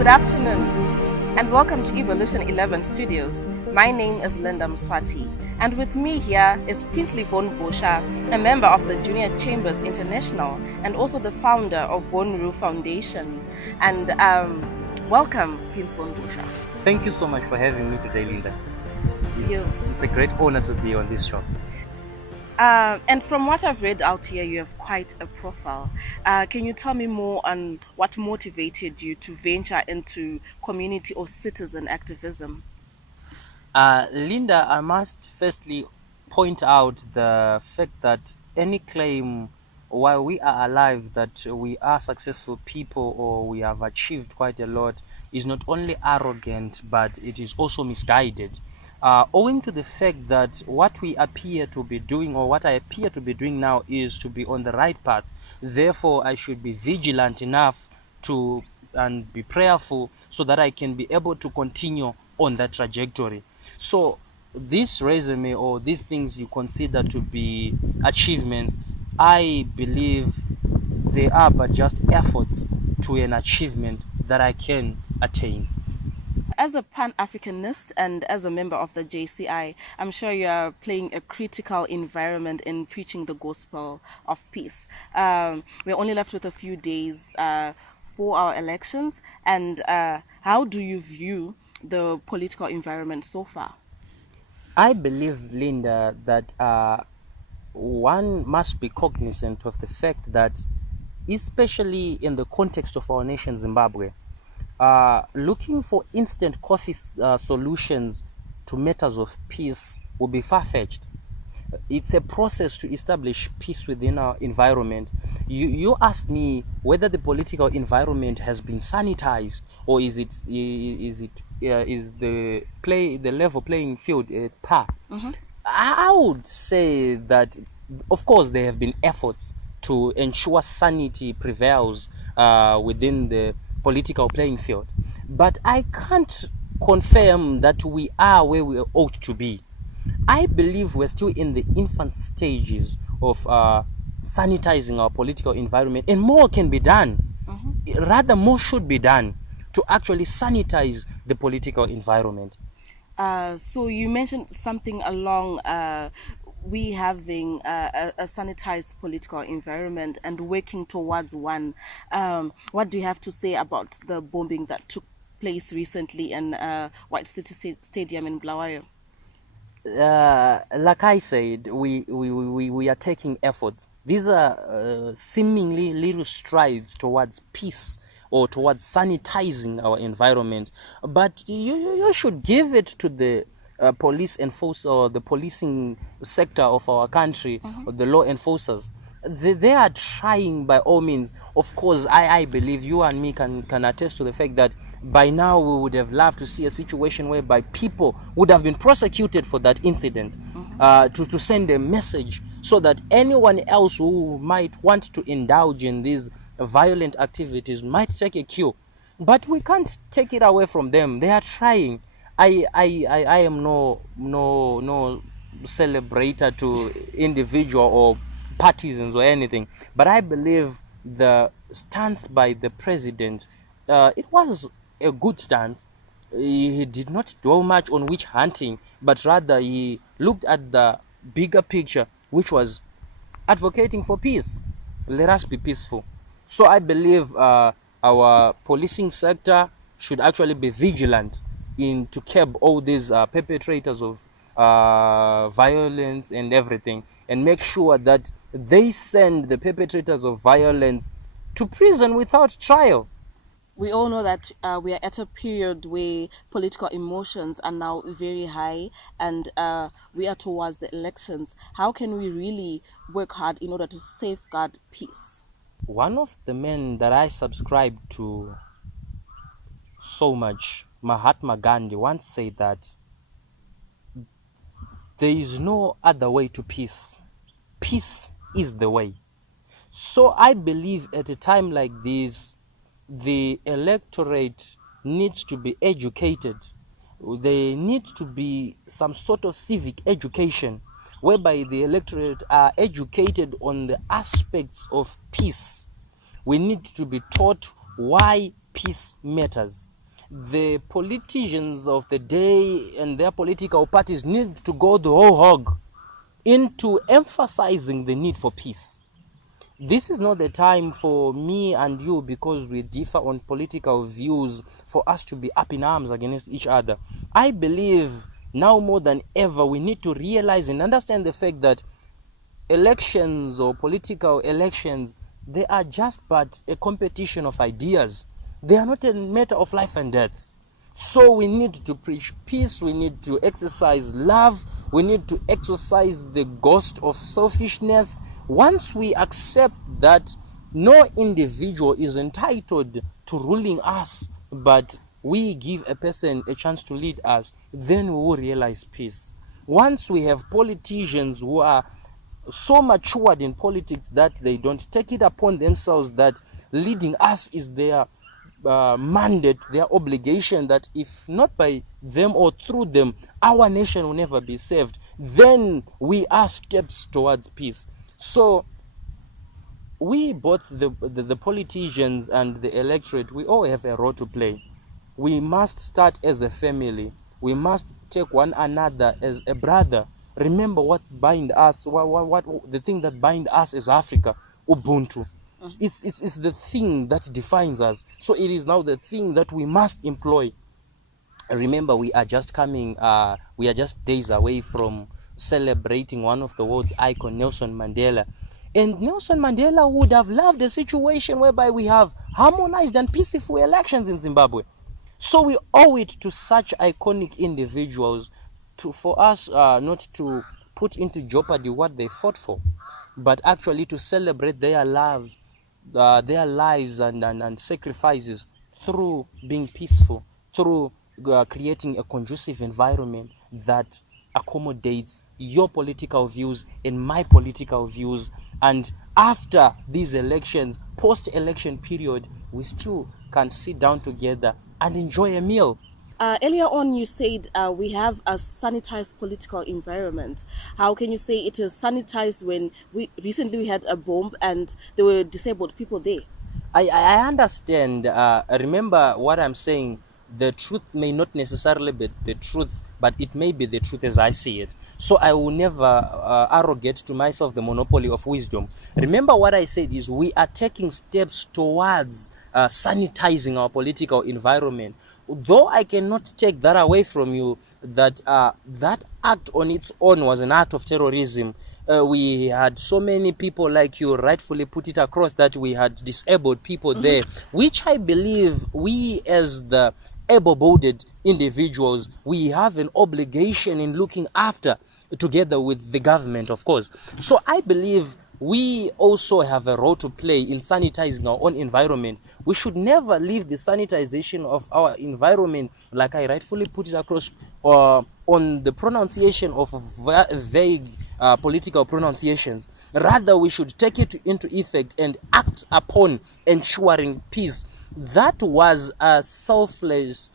Good afternoon, and welcome to Evolution 11 Studios. My name is Linda Mswati, and with me here is Prince Von Bosha, a member of the Junior Chambers International and also the founder of Vonru Foundation. And welcome, Prince Von Bosha. Thank you so much for having me today, Linda. It's a great honor to be on this show. And from what I've read out here, you have quite a profile. Can you tell me more on what motivated you to venture into community or citizen activism? Linda, I must firstly point out the fact that any claim while we are alive that we are successful people or we have achieved quite a lot is not only arrogant, but it is also misguided. Owing to the fact that what we appear to be doing, or what I appear to be doing now, is to be on the right path. Therefore, I should be vigilant enough to and be prayerful so that I can be able to continue on that trajectory. So this resume or these things you consider to be achievements, I believe they are but just efforts to an achievement that I can attain. As a Pan-Africanist and as a member of the JCI, I'm sure you are playing a critical environment in preaching the gospel of peace. We're only left with a few days for our elections, and how do you view the political environment so far? I believe, Linda, that one must be cognizant of the fact that, especially in the context of our nation, Zimbabwe, looking for instant coffee solutions to matters of peace will be far-fetched. It's a process to establish peace within our environment. You asked me whether the political environment has been sanitized, or is the level playing field at par? Mm-hmm. I would say that, of course, there have been efforts to ensure sanity prevails within the political playing field, but I can't confirm that we are where we ought to be. I believe we're still in the infant stages of sanitizing our political environment, and more can be done. Mm-hmm. Rather, more should be done to actually sanitize the political environment. So you mentioned something along we having a sanitized political environment and working towards one. What do you have to say about the bombing that took place recently in White City Stadium in Bulawayo? Like I said, we are taking efforts. These are seemingly little strides towards peace or towards sanitizing our environment. But you should give it to the police enforcer or the policing sector of our country, mm-hmm. or the law enforcers. They are trying by all means. Of course, I believe you and me can attest to the fact that by now we would have loved to see a situation whereby people would have been prosecuted for that incident, mm-hmm. To send a message so that anyone else who might want to indulge in these violent activities might take a cue. But we can't take it away from them. They are trying. I am no celebrator to individual or partisans or anything, but I believe the stance by the president, it was a good stance. He did not dwell much on witch hunting, but rather he looked at the bigger picture, which was advocating for peace. Let us be peaceful. So I believe our policing sector should actually be vigilant to curb all these perpetrators of violence and everything, and make sure that they send the perpetrators of violence to prison without trial. We all know that we are at a period where political emotions are now very high, and we are towards the elections. How can we really work hard in order to safeguard peace? One of the men that I subscribe to so much, Mahatma Gandhi, once said that there is no other way to peace. Peace is the way. So I believe at a time like this, the electorate needs to be educated. There needs to be some sort of civic education whereby the electorate are educated on the aspects of peace. We need to be taught why peace matters. the politicians of the day and their political parties need to go the whole hog into emphasizing the need for peace. This is not the time for me and you, because we differ on political views, for us to be up in arms against each other. I believe now more than ever we need to realize and understand the fact that elections or political elections, they are just but a competition of ideas. They are not a matter of life and death. So we need to preach peace, we need to exercise love, we need to exercise the ghost of selfishness. Once we accept that no individual is entitled to ruling us, but we give a person a chance to lead us, then we will realize peace. Once we have politicians who are so matured in politics that they don't take it upon themselves that leading us is their mandate, their obligation, that if not by them or through them, our nation will never be saved, then we are steps towards peace. So we, both the politicians and the electorate, we all have a role to play. We must start as a family. We must take one another as a brother. Remember what bind us, what the thing that bind us is Africa, Ubuntu. It's the thing that defines us. So it is now the thing that we must employ. Remember, we are just days away from celebrating one of the world's icon, Nelson Mandela. And Nelson Mandela would have loved a situation whereby we have harmonized and peaceful elections in Zimbabwe. So we owe it to such iconic individuals for us not to put into jeopardy what they fought for, but actually to celebrate their lives and sacrifices through being peaceful, through creating a conducive environment that accommodates your political views and my political views. And after these elections, post-election period, we still can sit down together and enjoy a meal. Earlier on, you said we have a sanitized political environment. How can you say it is sanitized when recently we had a bomb and there were disabled people there? I understand. Remember what I'm saying. The truth may not necessarily be the truth, but it may be the truth as I see it. So I will never arrogate to myself the monopoly of wisdom. Remember what I said is we are taking steps towards sanitizing our political environment. Though I cannot take that away from you, that that act on its own was an act of terrorism. We had so many people, like you rightfully put it across, that we had disabled people there, which I believe we as the able-bodied individuals, we have an obligation in looking after, together with the government, of course. So I believe we also have a role to play in sanitizing our own environment. We should never leave the sanitization of our environment, like I rightfully put it across, on the pronunciation of vague political pronunciations. Rather, we should take it into effect and act upon ensuring peace. That was a selfish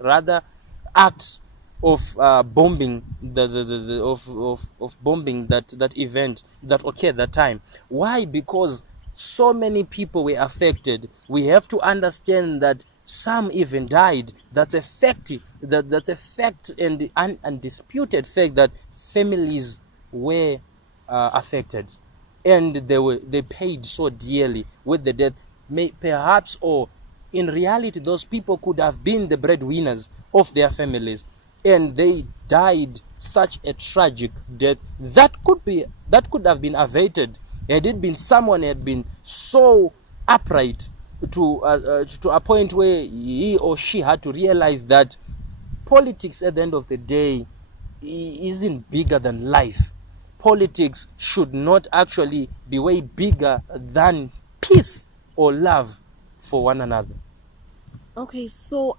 rather act of bombing of bombing that event that occurred that time. Why? Because so many people were affected. We have to understand that some even died. That's a fact. That's a fact and undisputed fact that families were affected, and they paid so dearly with the death. Perhaps, or in reality, those people could have been the breadwinners of their families, and they died such a tragic death that could have been averted had it been someone had been so upright to a point where he or she had to realize that politics at the end of the day isn't bigger than life. Politics should not actually be way bigger than peace or love for one another. Okay, so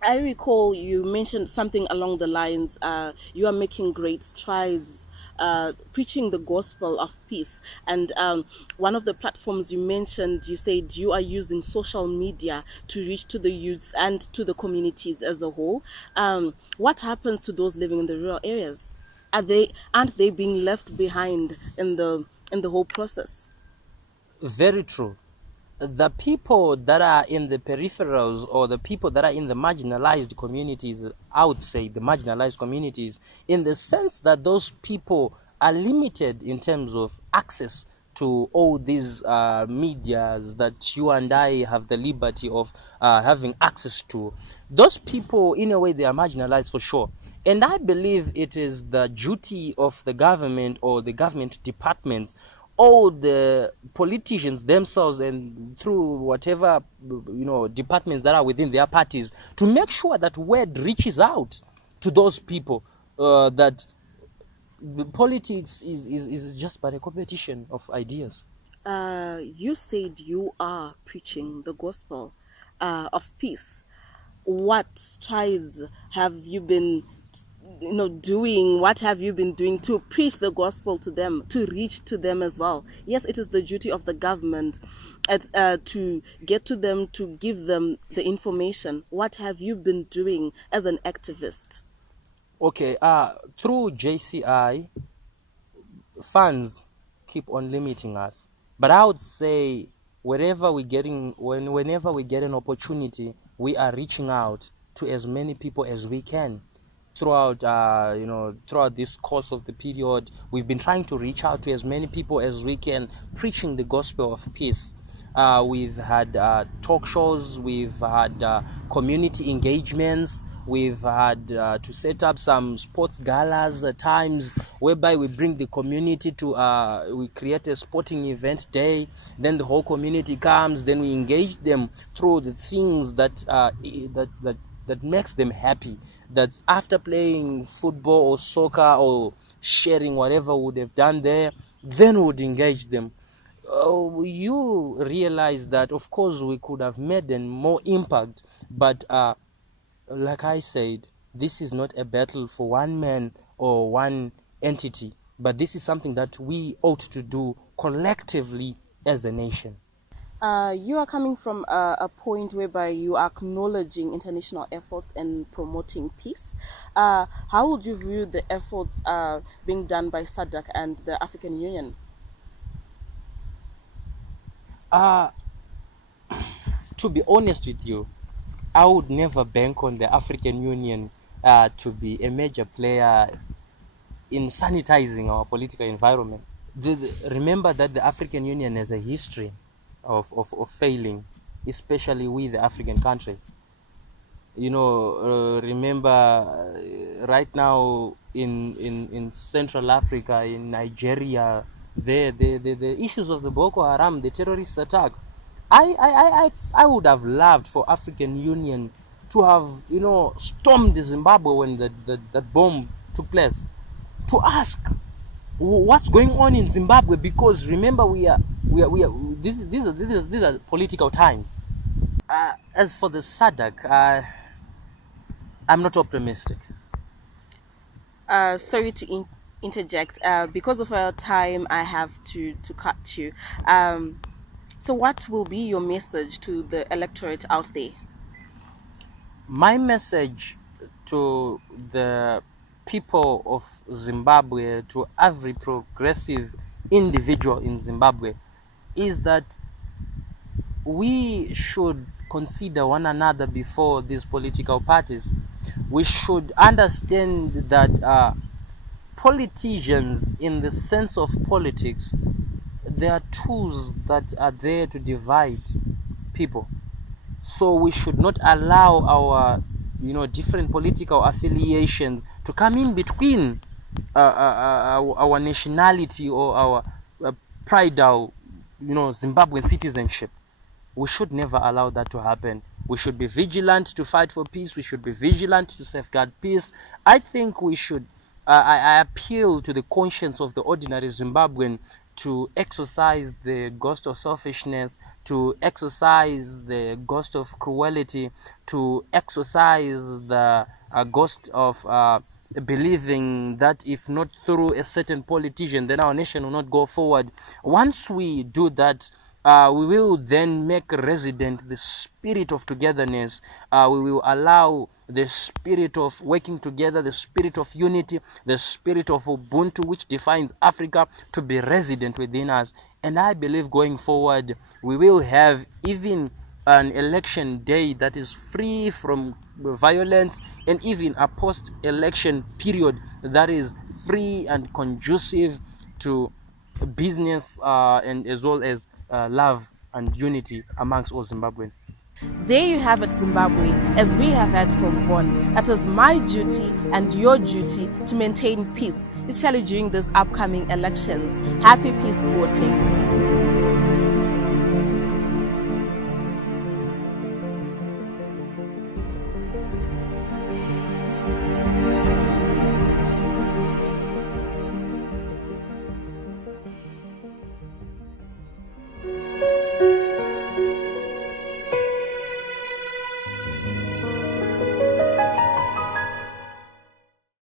I recall you mentioned something along the lines, you are making great strides preaching the gospel of peace. And one of the platforms you mentioned, you said you are using social media to reach to the youths and to the communities as a whole. What happens to those living in the rural areas? Aren't they being left behind in the whole process? Very true. the people that are in the peripherals, or the people that are in the marginalized communities, I would say the marginalized communities, in the sense that those people are limited in terms of access to all these medias that you and I have the liberty of having access to. Those people, in a way, they are marginalized for sure. And I believe it is the duty of the government, or the government departments, all the politicians themselves, and through whatever departments that are within their parties, to make sure that word reaches out to those people, that politics is just but a competition of ideas. You said you are preaching the gospel of peace. What strides have you been doing? What have you been doing to preach the gospel to them, to reach to them as well? Yes, it is the duty of the government to get to them, to give them the information. What have you been doing as an activist? Okay, through JCI, funds keep on limiting us, but I would say whenever we get an opportunity, we are reaching out to as many people as we can. Throughout throughout this course of the period, we've been trying to reach out to as many people as we can, preaching the gospel of peace. We've had talk shows, we've had community engagements, we've had to set up some sports galas at times, whereby we bring the community to, we create a sporting event day, then the whole community comes, then we engage them through the things that makes them happy. That's after playing football or soccer or sharing whatever would have done there, then would engage them. You realize that, of course, we could have made a more impact, but like I said, this is not a battle for one man or one entity, but this is something that we ought to do collectively as a nation. You are coming from a point whereby you are acknowledging international efforts in promoting peace. How would you view the efforts being done by SADC and the African Union? To be honest with you, I would never bank on the African Union to be a major player in sanitizing our political environment. Remember that the African Union has a history of failing, especially with the African countries. Remember right now in Central Africa, in Nigeria, the issues of the Boko Haram, the terrorist attack. I would have loved for African Union to have stormed Zimbabwe when that bomb took place, to ask what's going on in Zimbabwe, because remember these are political times. As for the SADC, I'm not optimistic. Sorry to interject. Because of our time, I have to cut you. So what will be your message to the electorate out there? My message to the people of Zimbabwe, to every progressive individual in Zimbabwe, is that we should consider one another before these political parties. We should understand that politicians, in the sense of politics, they are tools that are there to divide people. So we should not allow our different political affiliations to come in between our nationality or our pride, our Zimbabwean citizenship. We should never allow that to happen. We should be vigilant to fight for peace. We should be vigilant to safeguard peace. I think we should, I appeal to the conscience of the ordinary Zimbabwean to exercise the ghost of selfishness, to exercise the ghost of cruelty, to exercise the ghost of believing that if not through a certain politician, then our nation will not go forward. Once we do that, we will then make resident the spirit of togetherness. We will allow the spirit of working together, the spirit of unity, the spirit of Ubuntu, which defines Africa, to be resident within us. And I believe going forward, we will have even an election day that is free from violence, and even a post-election period that is free and conducive to business, and as well as love and unity amongst all Zimbabweans. There you have it, Zimbabwe. As we have heard from Von, it is my duty and your duty to maintain peace, especially during these upcoming elections. Happy peace voting.